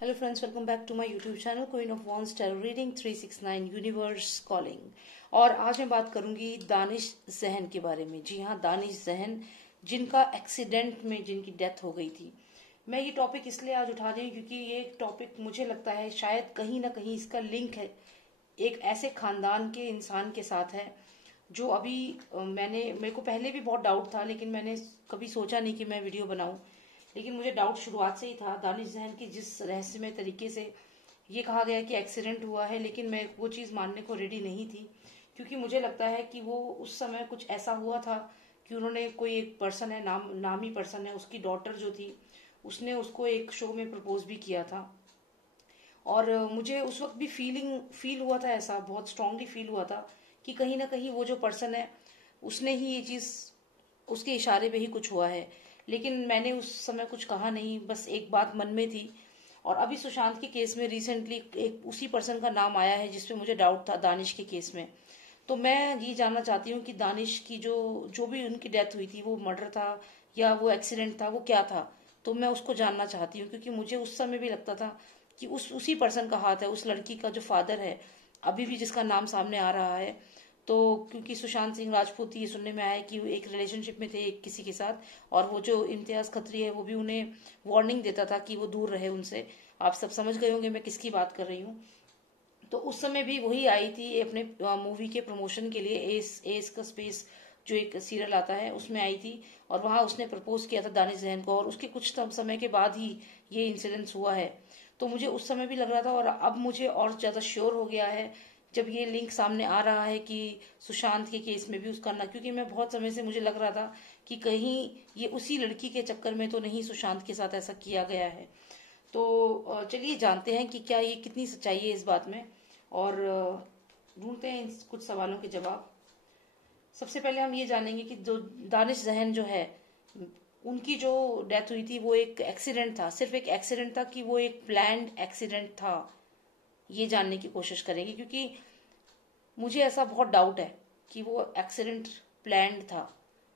Hello friends, welcome back to my YouTube channel Queen of Wands Tarot Reading 369 Universe Calling। और आज मैं बात करूंगी दानिश जहन के बारे में। जी हाँ, दानिश जहन जिनका एक्सीडेंट में जिनकी डेथ हो गई थी। मैं ये टॉपिक इसलिए आज उठा रही हूँ क्योंकि ये टॉपिक मुझे लगता है शायद कहीं ना कहीं इसका लिंक है एक ऐसे खानदान के इंसान के साथ है जो अभी मेरे को पहले भी बहुत डाउट था, लेकिन मैंने कभी सोचा नहीं कि मैं वीडियो बनाऊं। लेकिन मुझे डाउट शुरुआत से ही था दानिश जहन की जिस रहस्यमय तरीके से ये कहा गया कि एक्सीडेंट हुआ है, लेकिन मैं वो चीज़ मानने को रेडी नहीं थी क्योंकि मुझे लगता है कि वो उस समय कुछ ऐसा हुआ था कि उन्होंने कोई एक पर्सन है, नामी पर्सन है, उसकी डॉटर जो थी उसने उसको एक शो में प्रपोज भी किया था। और मुझे उस वक्त भी फील हुआ था, ऐसा बहुत स्ट्रांगली फील हुआ था कि कहीं ना कहीं वो जो पर्सन है उसने ही ये चीज़, उसके इशारे पे ही कुछ हुआ है। लेकिन मैंने उस समय कुछ कहा नहीं, बस एक बात मन में थी। और अभी सुशांत के केस में रिसेंटली एक उसी पर्सन का नाम आया है जिसपे मुझे डाउट था दानिश के केस में। तो मैं ये जानना चाहती हूँ कि दानिश की जो जो भी उनकी डेथ हुई थी वो मर्डर था या वो एक्सीडेंट था, वो क्या था। तो मैं उसको जानना चाहती हूँ क्योंकि मुझे उस समय भी लगता था कि उसी पर्सन का हाथ है, उस लड़की का जो फादर है अभी भी जिसका नाम सामने आ रहा है। तो क्योंकि सुशांत सिंह राजपूत ये सुनने में आया कि वो एक रिलेशनशिप में थे एक किसी के साथ, और वो जो इम्तियाज खत्री है वो भी उन्हें वार्निंग देता था कि वो दूर रहे उनसे। आप सब समझ गए होंगे मैं किसकी बात कर रही हूँ। तो उस समय भी वही आई थी अपने मूवी के प्रमोशन के लिए, एस एस का स्पेस जो एक सीरियल आता है उसमें आई थी, और वहां उसने प्रपोज किया था दानिश जैन को, और उसके कुछ समय के बाद ही ये इंसिडेंस हुआ है। तो मुझे उस समय भी लग रहा था और अब मुझे और ज्यादा श्योर हो गया है जब ये लिंक सामने आ रहा है कि सुशांत के केस में भी उसका ना, क्योंकि मैं बहुत समय से मुझे लग रहा था कि कहीं ये उसी लड़की के चक्कर में तो नहीं सुशांत के साथ ऐसा किया गया है। तो चलिए जानते हैं कि क्या ये कितनी सच्चाई है इस बात में, और ढूंढते हैं कुछ सवालों के जवाब। सबसे पहले हम ये जानेंगे कि जो दानिश जहन जो है उनकी जो डेथ हुई थी वो एक एक्सीडेंट था, सिर्फ एक एक्सीडेंट था कि वो एक प्लान्ड एक्सीडेंट था, ये जानने की कोशिश करेंगे। क्योंकि मुझे ऐसा बहुत डाउट है कि वो एक्सीडेंट प्लान्ड था,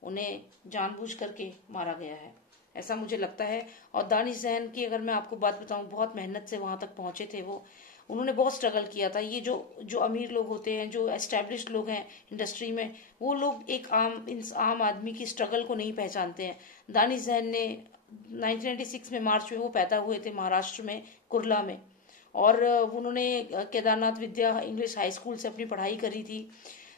उन्हें जानबूझ करके मारा गया है, ऐसा मुझे लगता है। और दानिश जहन की अगर मैं आपको बात बताऊं, बहुत मेहनत से वहां तक पहुंचे थे वो, उन्होंने बहुत स्ट्रगल किया था। ये जो जो अमीर लोग होते हैं, जो एस्टेब्लिश्ड लोग हैं इंडस्ट्री में, वो लोग एक आम आदमी की स्ट्रगल को नहीं पहचानते हैं। दानिश जहन ने 1996 में मार्च में वो पैदा हुए थे महाराष्ट्र में कुर्ला में, और उन्होंने केदारनाथ विद्या इंग्लिश हाई स्कूल से अपनी पढ़ाई करी थी।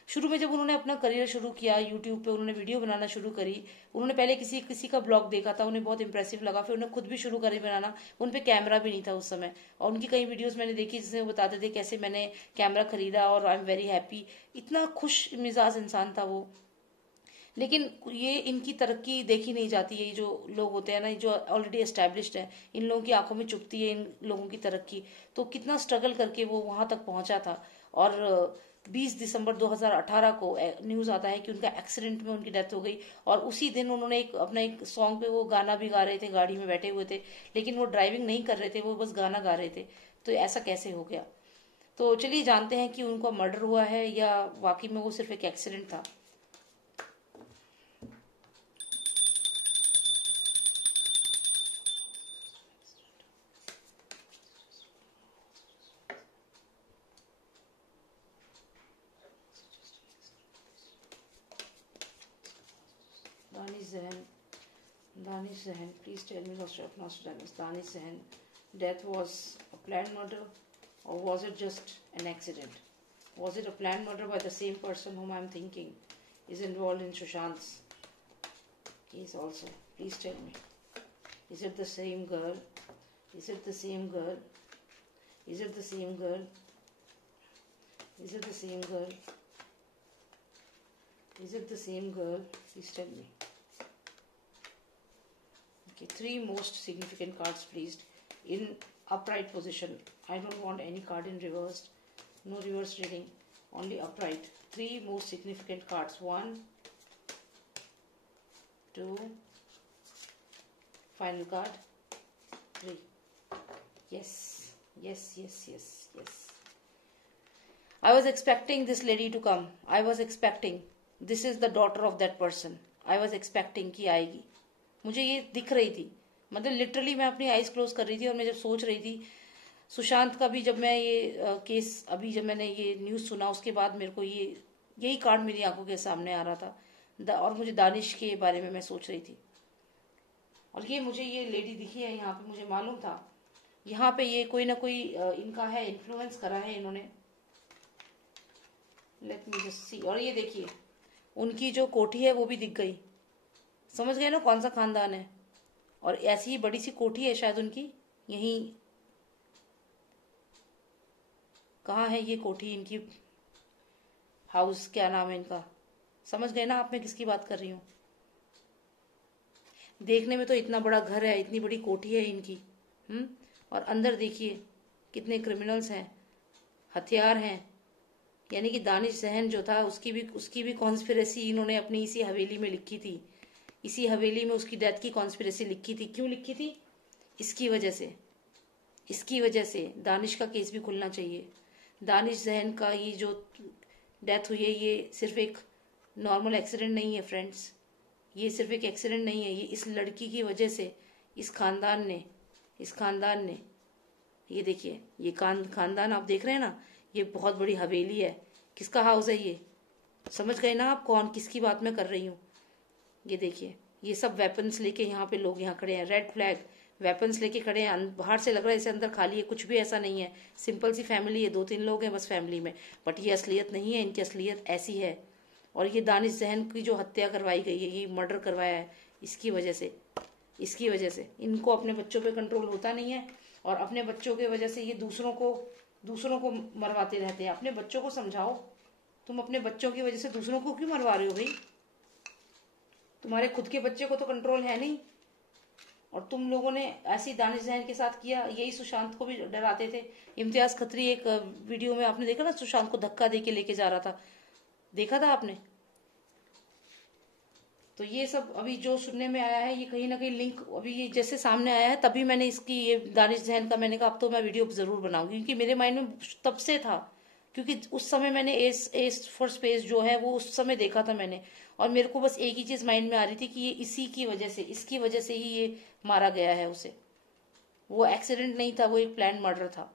शुरू में जब उन्होंने अपना करियर शुरू किया यूट्यूब पे, उन्होंने वीडियो बनाना शुरू करी। उन्होंने पहले किसी किसी का ब्लॉग देखा था, उन्हें बहुत इंप्रेसिव लगा, फिर उन्होंने खुद भी शुरू करी बनाना। उन पे कैमरा भी नहीं था उस समय, और उनकी कई वीडियोस मैंने देखी जिसमें वो बताते थे कैसे मैंने कैमरा खरीदा और आई एम वेरी हैप्पी। इतना खुश मिजाज इंसान था वो। लेकिन ये इनकी तरक्की देखी नहीं जाती है। ये जो लोग होते हैं ना, जो ऑलरेडी एस्टेब्लिश्ड है, इन लोगों की आंखों में चुभती है इन लोगों की तरक्की। तो कितना स्ट्रगल करके वो वहां तक पहुंचा था। और 20 दिसंबर 2018 को न्यूज आता है कि उनका एक्सीडेंट में उनकी डेथ हो गई। और उसी दिन उन्होंने अपना एक सॉन्ग पे वो गाना भी गा रहे थे, गाड़ी में बैठे हुए थे, लेकिन वो ड्राइविंग नहीं कर रहे थे, वो बस गाना गा रहे थे। तो ऐसा कैसे हो गया। तो चलिए जानते हैं कि उनका मर्डर हुआ है या वाकई में वो सिर्फ एक एक्सीडेंट था। Danish Zahan, Danish Zahan, please tell me Nostradamus. Danish Zahan, death was a planned murder or was it just an accident? Was it a planned murder by the same person whom I'm thinking is involved in Sushant's case also? Please tell me. Is it the same girl? Is it the same girl? Is it the same girl? Is it the same girl? Is it the same girl? Please tell me. Okay, 3 most significant cards please in upright position. I don't want any card in reversed. No reverse reading. Only upright. 3 most significant cards. 1, 2, final card, 3. Yes, yes, yes, yes, yes. I was expecting this lady to come. I was expecting. This is the daughter of that person. I was expecting कि आएगी, मुझे ये दिख रही थी। मतलब literally मैं अपनी आईज क्लोज कर रही थी और मैं जब सोच रही थी सुशांत का भी, जब मैं ये केस अभी जब मैंने ये न्यूज़ सुना उसके बाद मेरे को यही कार्ड मेरी आंखों के सामने आ रहा था। और मुझे दानिश के बारे में मैं सोच रही थी। और ये मुझे ये लेडी दिखी है यहाँ पे, मुझे मालूम था यहाँ पे ये कोई ना कोई इनका है, इन्फ्लुएंस करा है इन्होंने। Let me just see. और ये देखिए उनकी जो कोठी है वो भी दिख गई। समझ गए ना कौन सा खानदान है। और ऐसी ही बड़ी सी कोठी है शायद उनकी, यहीं कहाँ है ये कोठी इनकी, हाउस क्या नाम है इनका। समझ गए ना आप मैं किसकी बात कर रही हूँ। देखने में तो इतना बड़ा घर है, इतनी बड़ी कोठी है इनकी, और अंदर देखिए कितने क्रिमिनल्स हैं, हथियार हैं। यानी कि दानिश जहन जो था उसकी भी कॉन्स्पिरेसी इन्होंने अपनी इसी हवेली में लिखी थी। इसी हवेली में उसकी डेथ की कॉन्स्पिरेसी लिखी थी। क्यों लिखी थी? इसकी वजह से दानिश का केस भी खुलना चाहिए। दानिश जहन का ये जो डेथ हुई है ये सिर्फ एक नॉर्मल एक्सीडेंट नहीं है फ्रेंड्स। ये सिर्फ एक एक्सीडेंट नहीं है, ये इस लड़की की वजह से इस खानदान ने ये देखिए ये खानदान आप देख रहे हैं ना, ये बहुत बड़ी हवेली है। किसका हाउस है ये? समझ गए ना आप कौन किसकी बात मैं कर रही हूँ। ये देखिए ये सब वेपन्स लेके यहाँ पे लोग यहाँ खड़े हैं, रेड फ्लैग वेपन्स लेके खड़े हैं। बाहर से लग रहा है इसे अंदर खाली है, कुछ भी ऐसा नहीं है। सिंपल सी फैमिली है, 2-3 लोग हैं बस फैमिली में। बट ये असलियत नहीं है, इनकी असलियत ऐसी है। और ये दानिश जहन की जो हत्या करवाई गई है, ये मर्डर करवाया है इसकी वजह से इनको अपने बच्चों पे कंट्रोल होता नहीं है। और अपने बच्चों की वजह से ये दूसरों को मरवाते रहते हैं। अपने बच्चों को समझाओ, तुम अपने बच्चों की वजह से दूसरों को क्यों मरवा रहे हो भाई? तुम्हारे खुद के बच्चे को तो कंट्रोल है नहीं। और तुम लोगों ने ऐसी दानिश जहन के साथ किया। यही सुशांत को भी डराते थे। इम्तियाज खत्री एक वीडियो में आपने देखा ना, सुशांत को धक्का दे के लेके जा रहा था, देखा था आपने? तो ये सब अभी जो सुनने में आया है, ये कहीं ना कहीं लिंक अभी ये जैसे सामने आया है, तभी मैंने इसकी ये दानिश जहन का मैंने कहा अब तो मैं वीडियो जरूर बनाऊंगी, क्योंकि मेरे माइंड में तब से था। क्योंकि उस समय मैंने एस फॉर स्पेस जो है वो उस समय देखा था मैंने। और मेरे को बस एक ही चीज माइंड में आ रही थी कि ये इसकी वजह से ही ये मारा गया है उसे। वो एक्सीडेंट नहीं था, वो एक प्लान मर्डर था।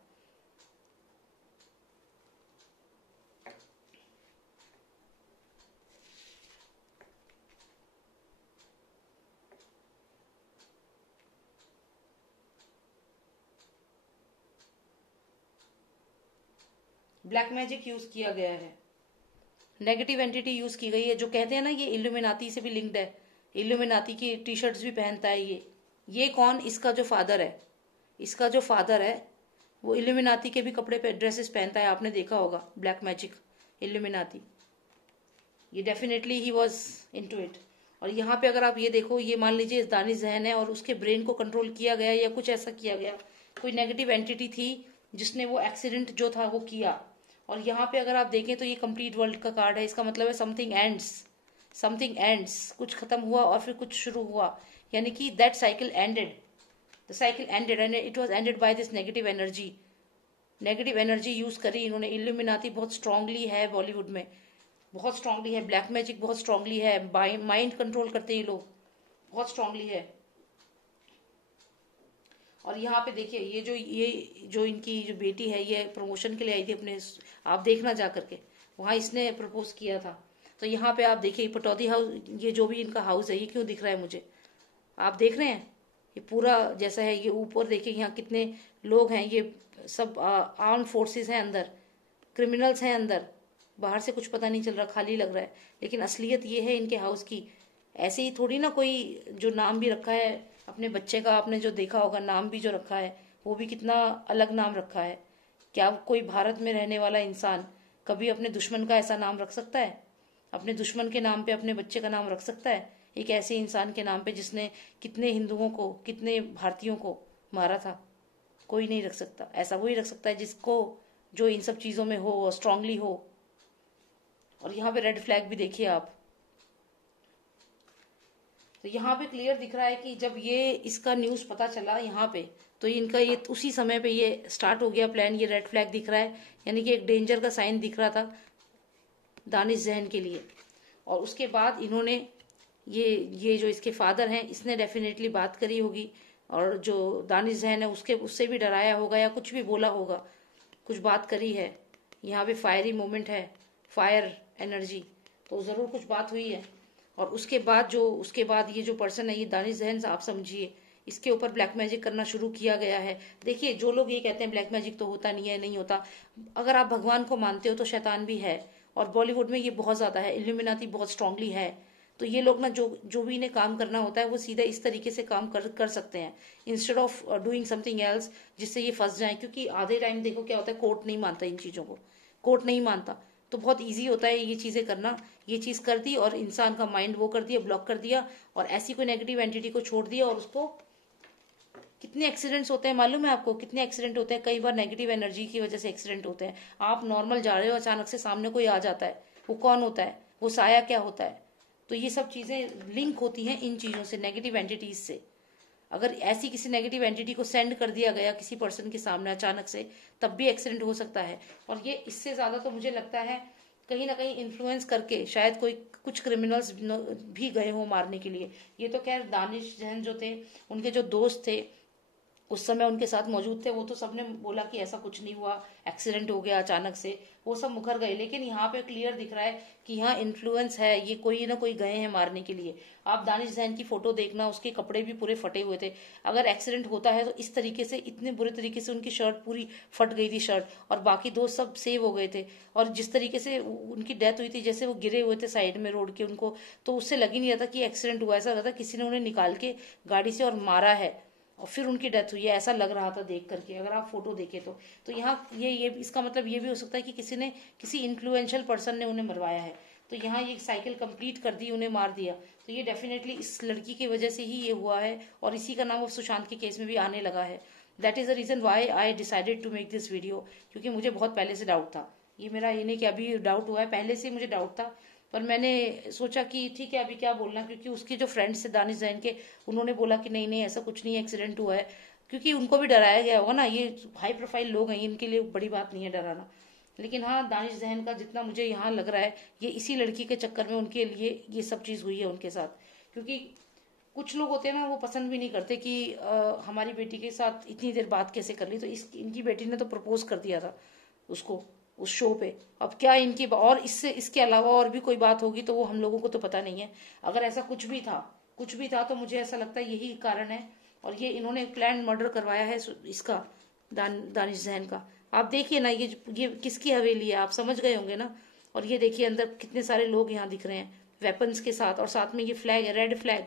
ब्लैक मैजिक यूज किया गया है, नेगेटिव एंटिटी यूज की गई है। जो कहते हैं ना ये इल्यूमिनाती से भी लिंक्ड है, इल्यूमिनाती की टी शर्ट्स भी पहनता है ये कौन? इसका जो फादर है वो इल्यूमिनाती के भी कपड़े पे ड्रेसेस पहनता है। आपने देखा होगा ब्लैक मैजिक, इल्यूमिनाती। ये definitely he was into it. और यहाँ पे अगर आप ये देखो, ये मान लीजिए दानिश जहन है और उसके ब्रेन को कंट्रोल किया गया या कुछ ऐसा किया गया, कोई नेगेटिव एंटिटी थी जिसने वो एक्सीडेंट जो था वो किया। और यहाँ पे अगर आप देखें तो ये कंप्लीट वर्ल्ड का कार्ड है। इसका मतलब है समथिंग एंड्स, कुछ खत्म हुआ और फिर कुछ शुरू हुआ। यानी कि that cycle ended, the cycle ended and it was ended by this negative energy use करी इन्होंने। इल्यूमिनाती बहुत स्ट्रांगली है बॉलीवुड में, बहुत स्ट्रांगली है। ब्लैक मैजिक बहुत स्ट्रांगली है, माइंड कंट्रोल करते हैं ये लोग, बहुत स्ट्रांगली है। और यहाँ पे देखिए ये जो इनकी जो बेटी है, ये प्रमोशन के लिए आई थी अपने, आप देखना जा करके, वहां इसने प्रपोज किया था। तो यहाँ पे आप देखिए पटौदी हाउस, ये जो भी इनका हाउस है, ये क्यों दिख रहा है मुझे? आप देख रहे हैं ये पूरा जैसा है। ये ऊपर देखिए यहाँ कितने लोग हैं, ये सब आर्म फोर्सेस हैं अंदर, क्रिमिनल्स हैं अंदर। बाहर से कुछ पता नहीं चल रहा, खाली लग रहा है, लेकिन असलियत ये है इनके हाउस की। ऐसे ही थोड़ी ना कोई जो नाम भी रखा है अपने बच्चे का, आपने जो देखा होगा नाम भी जो रखा है वो भी कितना अलग नाम रखा है। क्या कोई भारत में रहने वाला इंसान कभी अपने दुश्मन का ऐसा नाम रख सकता है? अपने दुश्मन के नाम पे अपने बच्चे का नाम रख सकता है? एक ऐसे इंसान के नाम पे जिसने कितने हिंदुओं को, कितने भारतीयों को मारा था? कोई नहीं रख सकता। ऐसा वही रख सकता है जिसको, जो इन सब चीजों में हो, स्ट्रांगली हो। और यहाँ पे रेड फ्लैग भी देखिए आप। तो यहाँ पे क्लियर दिख रहा है कि जब ये इसका न्यूज पता चला यहाँ पे, तो इनका ये उसी समय पे ये स्टार्ट हो गया प्लान। ये रेड फ्लैग दिख रहा है, यानी कि एक डेंजर का साइन दिख रहा था दानिश जहन के लिए। और उसके बाद इन्होंने ये जो इसके फादर हैं, इसने डेफिनेटली बात करी होगी और जो दानिश जहन है उससे भी डराया होगा या कुछ भी बोला होगा, कुछ बात करी है। यहाँ पे फायरी मोमेंट है, फायर एनर्जी, तो जरूर कुछ बात हुई है। और उसके बाद ये जो पर्सन है, ये दानिश जहन आप समझिए, इसके ऊपर ब्लैक मैजिक करना शुरू किया गया है। देखिए, जो लोग ये कहते हैं ब्लैक मैजिक तो होता नहीं है, नहीं होता, अगर आप भगवान को मानते हो तो शैतान भी है, और बॉलीवुड में ये बहुत ज्यादा है, इल्यूमिनाती बहुत स्ट्रांगली है। तो ये लोग ना जो भी इन्हें काम करना होता है वो सीधा इस तरीके से काम कर सकते हैं, instead of doing something else, जिससे ये फंस जाए। क्योंकि आधे टाइम देखो क्या होता है, कोर्ट नहीं मानता इन चीजों को, कोर्ट नहीं मानता, तो बहुत इजी होता है ये चीजें करना। ये चीज कर दी और इंसान का माइंड वो कर दिया, ब्लॉक कर दिया, और ऐसी कोई नेगेटिव एंटिटी को छोड़ दिया। और उसको कितने एक्सीडेंट्स होते हैं मालूम है आपको, कितने एक्सीडेंट होते हैं, कई बार नेगेटिव एनर्जी की वजह से एक्सीडेंट होते हैं। आप नॉर्मल जा रहे हो, अचानक से सामने कोई आ जाता है, वो कौन होता है, वो साया क्या होता है। तो ये सब चीजें लिंक होती हैं इन चीजों से, नेगेटिव एंटिटीज से। अगर ऐसी किसी नेगेटिव एंटिटी को सेंड कर दिया गया किसी पर्सन के सामने अचानक से, तब भी एक्सीडेंट हो सकता है। और ये इससे ज्यादा तो मुझे लगता है कहीं ना कहीं इन्फ्लुएंस करके शायद कुछ क्रिमिनल्स भी गए हों मारने के लिए। ये तो खैर दानिश जहन जो थे, उनके जो दोस्त थे उस समय उनके साथ मौजूद थे, वो तो सबने बोला कि ऐसा कुछ नहीं हुआ, एक्सीडेंट हो गया अचानक से, वो सब मुकर गए। लेकिन यहाँ पे क्लियर दिख रहा है कि यहाँ इन्फ्लुएंस है, ये कोई ना कोई गए हैं मारने के लिए। आप दानिश जैन की फोटो देखना, उसके कपड़े भी पूरे फटे हुए थे। अगर एक्सीडेंट होता है तो इस तरीके से, इतने बुरे तरीके से उनकी शर्ट पूरी फट गई थी शर्ट, और बाकी दो सब सेव हो गए थे। और जिस तरीके से उनकी डेथ हुई थी, जैसे वो गिरे हुए थे साइड में रोड के, उनको तो उससे लग ही नहीं रहा था कि एक्सीडेंट हुआ, ऐसा लग रहा था किसी ने उन्हें निकाल के गाड़ी से और मारा है और फिर उनकी डेथ हुई है, ऐसा लग रहा था देख करके, अगर आप फोटो देखें तो यहाँ ये इसका मतलब ये भी हो सकता है कि किसी इन्फ्लुएंशियल पर्सन ने उन्हें मरवाया है। तो यहाँ ये साइकिल कंप्लीट कर दी, उन्हें मार दिया। तो ये डेफिनेटली इस लड़की की वजह से ही ये हुआ है, और इसी का नाम सुशांत के केस में भी आने लगा है। That is the reason why I decided to make this video, क्योंकि मुझे बहुत पहले से डाउट था। ये मेरा ये नहीं कि अभी डाउट हुआ है, पहले से मुझे डाउट था, पर मैंने सोचा कि ठीक है अभी क्या बोलना, क्योंकि उसके जो फ्रेंड्स थे दानिश जैन के, उन्होंने बोला कि नहीं नहीं ऐसा कुछ नहीं है, एक्सीडेंट हुआ है। क्योंकि उनको भी डराया गया होगा ना, ये हाई प्रोफाइल लोग हैं, इनके लिए बड़ी बात नहीं है डराना। लेकिन हाँ, दानिश जैन का जितना मुझे यहाँ लग रहा है, ये इसी लड़की के चक्कर में उनके लिए ये सब चीज हुई है उनके साथ। क्योंकि कुछ लोग होते हैं ना, वो पसंद भी नहीं करते कि हमारी बेटी के साथ इतनी देर बात कैसे कर ली। तो इनकी बेटी ने तो प्रपोज कर दिया था उसको उस शो पे। अब क्या इनकी और इसके अलावा और भी कोई बात होगी तो वो हम लोगों को तो पता नहीं है। अगर ऐसा कुछ भी था तो मुझे ऐसा लगता है यही कारण है। और ये इन्होंने प्लान मर्डर करवाया है इसका, दानिश जैन का। आप देखिए ना, ये किसकी हवेली है, आप समझ गए होंगे ना। और ये देखिए अंदर कितने सारे लोग यहाँ दिख रहे हैं वेपन्स के साथ, और साथ में ये फ्लैग है, रेड फ्लैग।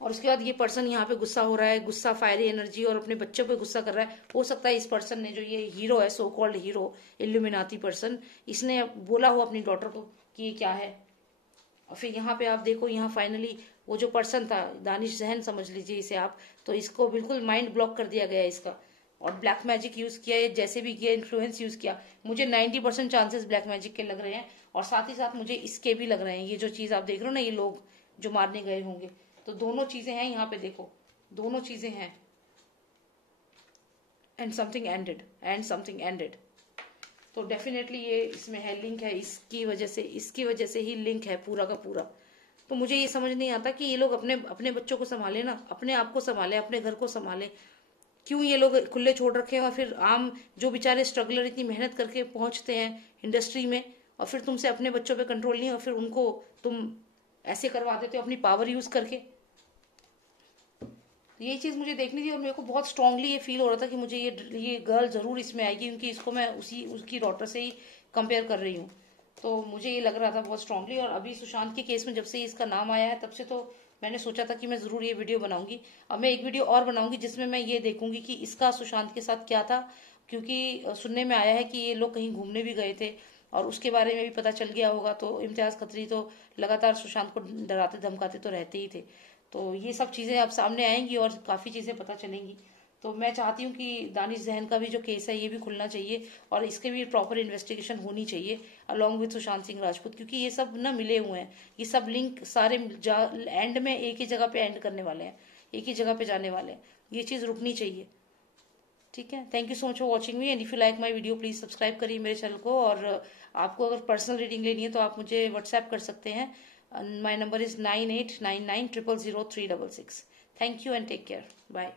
और उसके बाद ये पर्सन यहाँ पे गुस्सा हो रहा है, गुस्सा फायरी एनर्जी, और अपने बच्चों पे गुस्सा कर रहा है। हो सकता है इस पर्सन ने, जो ये हीरो है, so called hero, Illuminati person, इसने बोला हो अपनी डॉटर को कि ये क्या है। और फिर यहाँ पे आप देखो, यहाँ फाइनली वो जो पर्सन था, दानिश जहन समझ लीजिए इसे आप, तो इसको बिल्कुल माइंड ब्लॉक कर दिया गया इसका, और ब्लैक मैजिक यूज किया, जैसे भी किया, इन्फ्लुएंस यूज किया। मुझे 90% चांसेस ब्लैक मैजिक के लग रहे हैं, और साथ ही साथ मुझे इसके भी लग रहे हैं। ये जो चीज आप देख रहे हो ना, ये लोग जो मारने गए होंगे, तो दोनों चीजें हैं यहाँ पे, देखो दोनों चीजें हैं। एंड समथिंग एंडेड, तो डेफिनेटली ये इसमें है, लिंक है, इसकी वजह से ही लिंक है पूरा का पूरा। तो मुझे ये समझ नहीं आता कि ये लोग अपने बच्चों को संभाले ना, अपने आप को संभाले, अपने घर को संभाले, क्यों ये लोग खुले छोड़ रखे हैं। और फिर आम जो बेचारे स्ट्रगलर इतनी मेहनत करके पहुंचते हैं इंडस्ट्री में, और फिर तुमसे अपने बच्चों पे कंट्रोल नहीं, और फिर उनको तुम ऐसे करवा देते हो अपनी पावर यूज करके। ये चीज मुझे देखनी थी, और मेरे को बहुत स्ट्रांगली ये फील हो रहा था कि मुझे ये गर्ल जरूर इसमें आएगी, क्योंकि इसको मैं उसकी डॉटर से ही कंपेयर कर रही हूँ। तो मुझे ये लग रहा था बहुत स्ट्रांगली। और अभी सुशांत के केस में जब से इसका नाम आया है, तब से तो मैंने सोचा था कि मैं जरूर ये वीडियो बनाऊंगी। अब मैं एक वीडियो और बनाऊंगी जिसमें मैं ये देखूंगी कि इसका सुशांत के साथ क्या था, क्योंकि सुनने में आया है कि ये लोग कहीं घूमने भी गए थे, और उसके बारे में भी पता चल गया होगा। तो इम्तियाज खत्री तो लगातार सुशांत को डराते धमकाते तो रहते ही थे। तो ये सब चीजें अब सामने आएंगी और काफी चीजें पता चलेंगी। तो मैं चाहती हूँ कि दानिश जैन का भी जो केस है ये भी खुलना चाहिए, और इसके भी प्रॉपर इन्वेस्टिगेशन होनी चाहिए अलॉन्ग विद सुशांत सिंह राजपूत, क्योंकि ये सब ना मिले हुए हैं। ये सब लिंक सारे एंड में एक ही जगह पे एंड करने वाले हैं, एक ही जगह पे जाने वाले हैं। ये चीज रुकनी चाहिए। ठीक है, thank you so much for watching me, and if you like my video please subscribe करिए मेरे चैनल को। और आपको अगर पर्सनल रीडिंग लेनी है तो आप मुझे व्हाट्सएप कर सकते हैं। My number is 9899000366। Thank you and take care, bye.